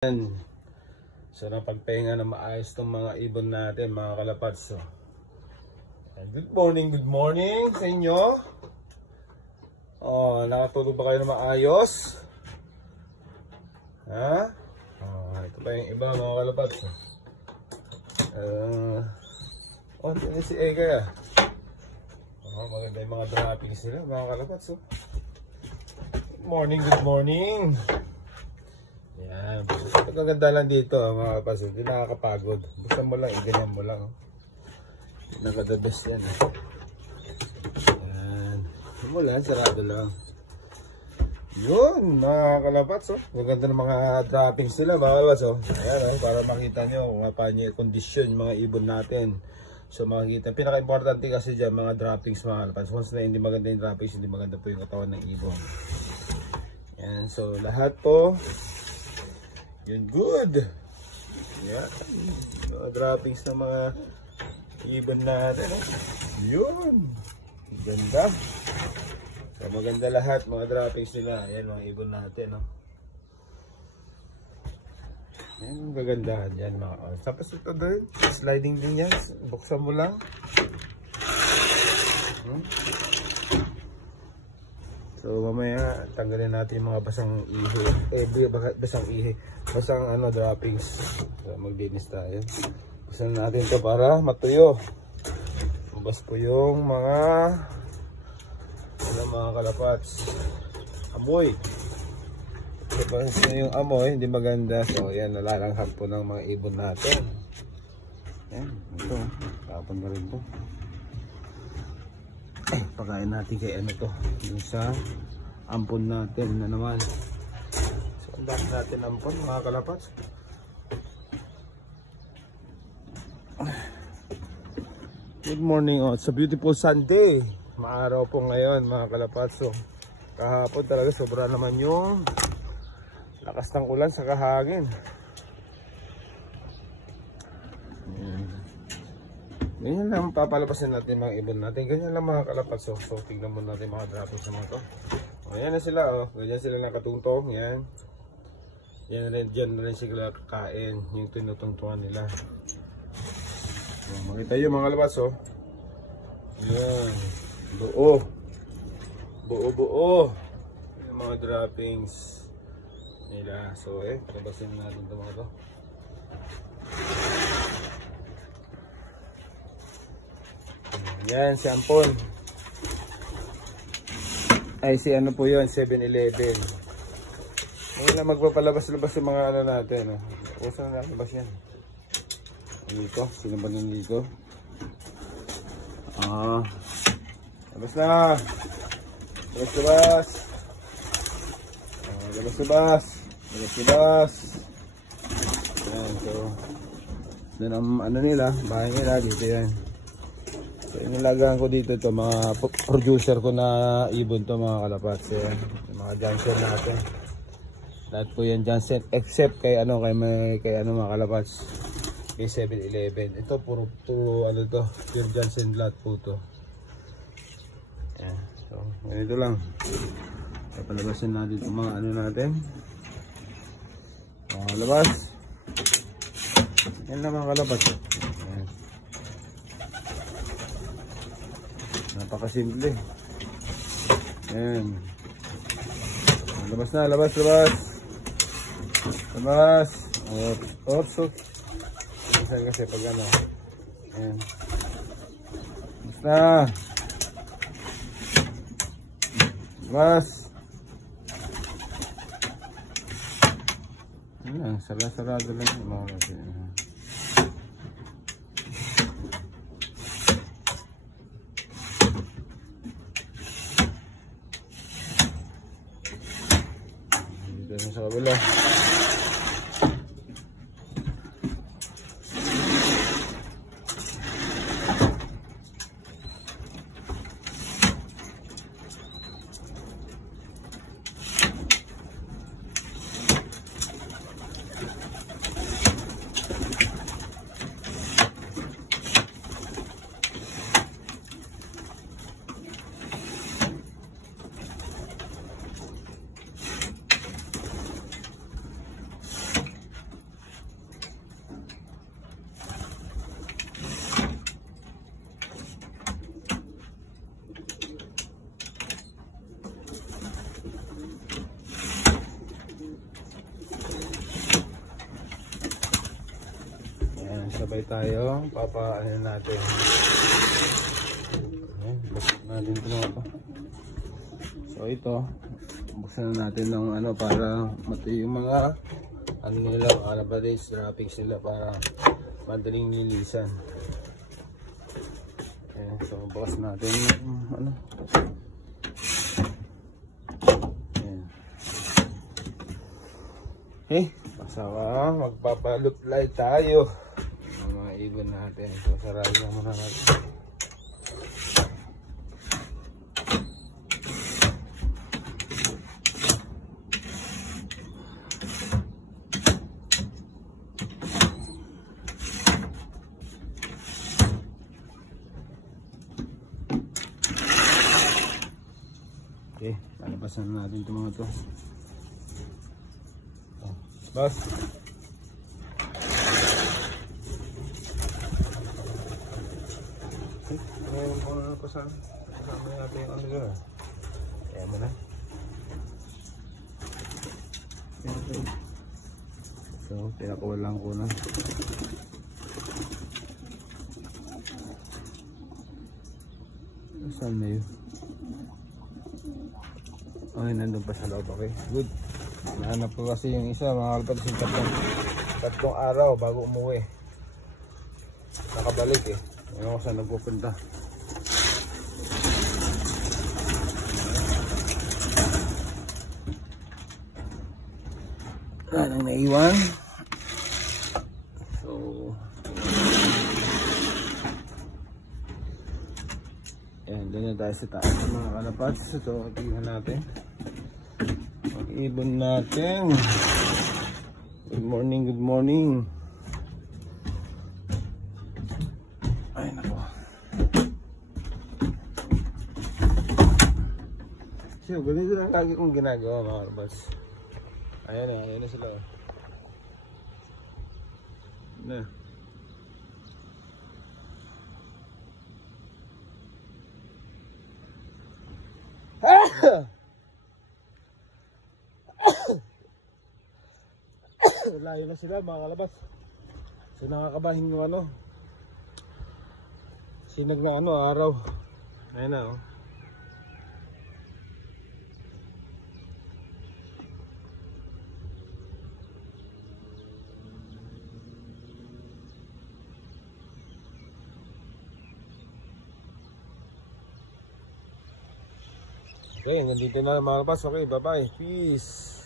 So napagpahinga na maayos tong mga ibon natin, mga kalapats. So, good morning sa inyo. Oh, nakatulog ba kayo na maayos? Ha? Oh, ito pa yung iba, mga kalapats. Oh, ito si Ega. Oh, maganda yung mga droppings nila, mga kalapats. Oh. Good morning. Yan, pagkaganda lang dito mga kapatid, hindi nakakapagod. Buksan mo lang, ganyan mo lang. Nakada best yan. Yan, simulan, sarado lang. Yun, mga kalapats. Maganda ng mga droppings nila, mga kalapats. Ayan, para makita nyo kung paano yung kondisyon yung mga ibon natin. So makikita, pinaka-importante kasi dyan mga droppings, mga kalapats. Once na hindi maganda yung droppings, hindi maganda po yung katawan ng ibon. Yan, so lahat po yun, good. Yan. Mga droppings ng mga ibon natin. Yun. Ganda. So, maganda lahat mga droppings nila. Ayan mga ibon natin. Yan, gagandahan yan mga. Tapos ito din. Sliding din yan. Buksan mo lang. So mamaya tanggalin natin yung mga basang ihi, basang droppings. So, maglinis tayo. Buksan natin ito para matuyo. Mabas po yung mga kalapats. Amoy. Kapag yung amoy hindi maganda, so yan nalalanghap po ng mga ibon natin. Yan, ito. Tapon na rin po. Pagkain natin kay to, yung sa ampon natin na naman. So ang dami natin ampon mga kalapats. Good morning, it's a beautiful Sunday. Maaraw po ngayon mga kalapats. So kahapon talaga sobra naman yung lakas ng ulan sa kahangin. Ganyan lang papalapasin natin mga ibon natin. Ganyan lang mga kalapats. So tignan mo natin mga droppings sa mga to. O yan na sila. Ganyan sila nakatungtong. Yan. Yan rin. Diyan rin sila kakain. Yung tinutungtungan nila. Makita yun mga kalapats. Yan. Buo. Yung mga droppings nila. So labasin natin ito mga to. Yan, si ampon. Ay, si ano po yun, 7-Eleven. Ngayon na magpapalabas-labas yung mga natin. Uso na labas yan. Dito, sino ba nun dito? Labas na. Labas. Yan, so doon ang nila, bahay nila, dito yan. So inilagaan ko dito to mga producer ko na ibon to mga kalapats. Yan, mga Johnson natin. Lahat po yan Johnson except kay mga kalapats. Kay 7-Eleven. Ito puro to pure Johnson lahat po to. Yan. So ganito lang. Papalabasin natin itong mga natin. Mga kalabas. Yan lang mga kalapats. Yan. Napakasimple. Ayan. Labas. Oops. Kasi pag ayan. Labas. Ayan, sarado lang yung mga kasi. Sa kabila. sabay tayo papaano natin. Ayan, buksan natin ito mga to. So ito, buksan na natin ng ano para mati yung mga ano nila, mga nabalays, wrappings nila para madaling nilisan. Ayan, so bukas natin yung ano. Ayan. Okay, pasawa, magpapaluply tayo ng mga ibon natin. So sarayin na muna natin. Okay, palabasan natin itong mga to. Bas. Okay, ngayon ko na napasan. Kasama natin yung ano dyan. Kaya mo na. Okay. So, pinakawalan ko na. Saan na yun? Ay, nandun pa sa loob. Okay, good. Nahanap ko kasi yung isa, mga kalapad, yung tatlong araw bago umuwi. Nakabalik eh. Ngayon ko saan nagpupunta. Wala nang naiwan. So ayan, doon na tayo sa taas mga kalapad. So tingnan natin ibon natin. Good morning, good morning. Ay nako. So ganito lang lagi kong ginagawa mga kalapad. Ayan na sila. Na. Layo na sila mga kalabas. So nakakabahin yung ano, sinag na ano araw. Ayan na oh. Okay, nandito na mga kalabas. Okay, bye bye, peace.